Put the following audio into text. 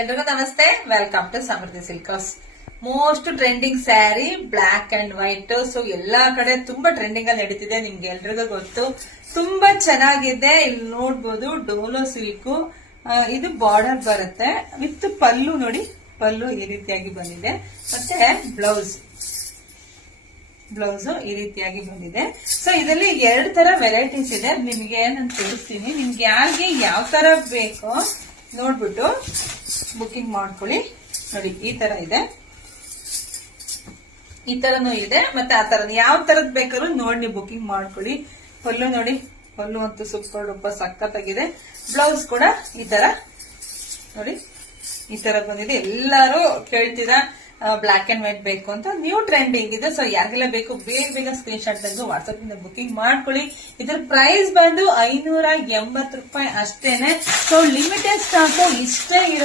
ಎಲ್ರಿಗೂ ನಮಸ್ತೆ. Welcome to Samruddhi Silkers. Most trending sari black and white. So ಎಲ್ಲಾ ಕಡೆ ತುಂಬಾ ಟ್ರೆಂಡಿಂಗ್ ಅಲ್ಲಿ ನಡೀತಿದೆ, ನಿಮ್ಗೆ ಎಲ್ರಿಗೂ ಗೊತ್ತು. ತುಂಬಾ ಚೆನ್ನಾಗಿದೆ. ಇಲ್ಲಿ ನೋಡ್ಬೋದು ಡೋಲೋ ಸಿಲ್ಕ್. ಇದು ಬಾರ್ಡರ್ ಬರುತ್ತೆ ವಿತ್ ಪಲ್ಲು. ನೋಡಿ, ಪಲ್ಲು ಈ ರೀತಿಯಾಗಿ ಬಂದಿದೆ. ಮತ್ತೆ ಬ್ಲೌಸ್ ಈ ರೀತಿಯಾಗಿ ಬಂದಿದೆ. ಸೊ ಇದರಲ್ಲಿ 2 ತರ ವೆರೈಟೀಸ್ ಇದೆ. ನಿಮ್ಗೆ ನಾನು ತೋರಿಸ್ತೀನಿ. ನಿಮ್ಗೆ ಯಾರಿಗೆ ಯಾವ ತರ ಬೇಕೋ ನೋಡ್ಬಿಟ್ಟು ಬುಕಿಂಗ್ ಮಾಡ್ಕೊಳ್ಳಿ. ನೋಡಿ, ಈ ತರ ಇದೆ, ಈ ತರನು ಇದೆ, ಮತ್ತೆ ಆ ತರ ಯಾವ ತರದ್ ಬೇಕಾದ್ರೂ ನೋಡಿ ನೀವು ಬುಕಿಂಗ್ ಮಾಡ್ಕೊಳ್ಳಿ. ಪಲ್ಲು ನೋಡಿ, ಪಲ್ಲು ಅಂತೂ ಸೂಪರ್ ಡೂಪರ್ ಸಖತ್ತಾಗಿದೆ. ಬ್ಲೌಸ್ ಕೂಡ ಈ ತರ ನೋಡಿ, ಈ ತರ ಬಂದಿದೆ. ಎಲ್ಲರೂ ಕೇಳ್ತೀರಾ ಬ್ಲಾಕ್ ಅಂಡ್ ವೈಟ್ ಬೇಕು ಅಂತ. ನ್ಯೂ ಟ್ರೆಂಡಿಂಗ್ ಇದೆ. ಸೊ ಯಾರಿಗೆಲ್ಲ ಬೇಕು ಬೇಗ ಸ್ಕ್ರೀನ್ ಶಾಟ್ ತೆಗೆದು ವಾಟ್ಸ್ಆಪ್ ಇಂದ ಬುಕಿಂಗ್ ಮಾಡ್ಕೊಳ್ಳಿ. ಇದ್ರ ಪ್ರೈಸ್ ಬಂದು 580 ರೂಪಾಯಿ ಅಷ್ಟೇನೆ. ಸೊ ಲಿಮಿಟೆಡ್ ಸ್ಟಾಕ್ ಇಷ್ಟೇ ಇರುತ್ತೆ.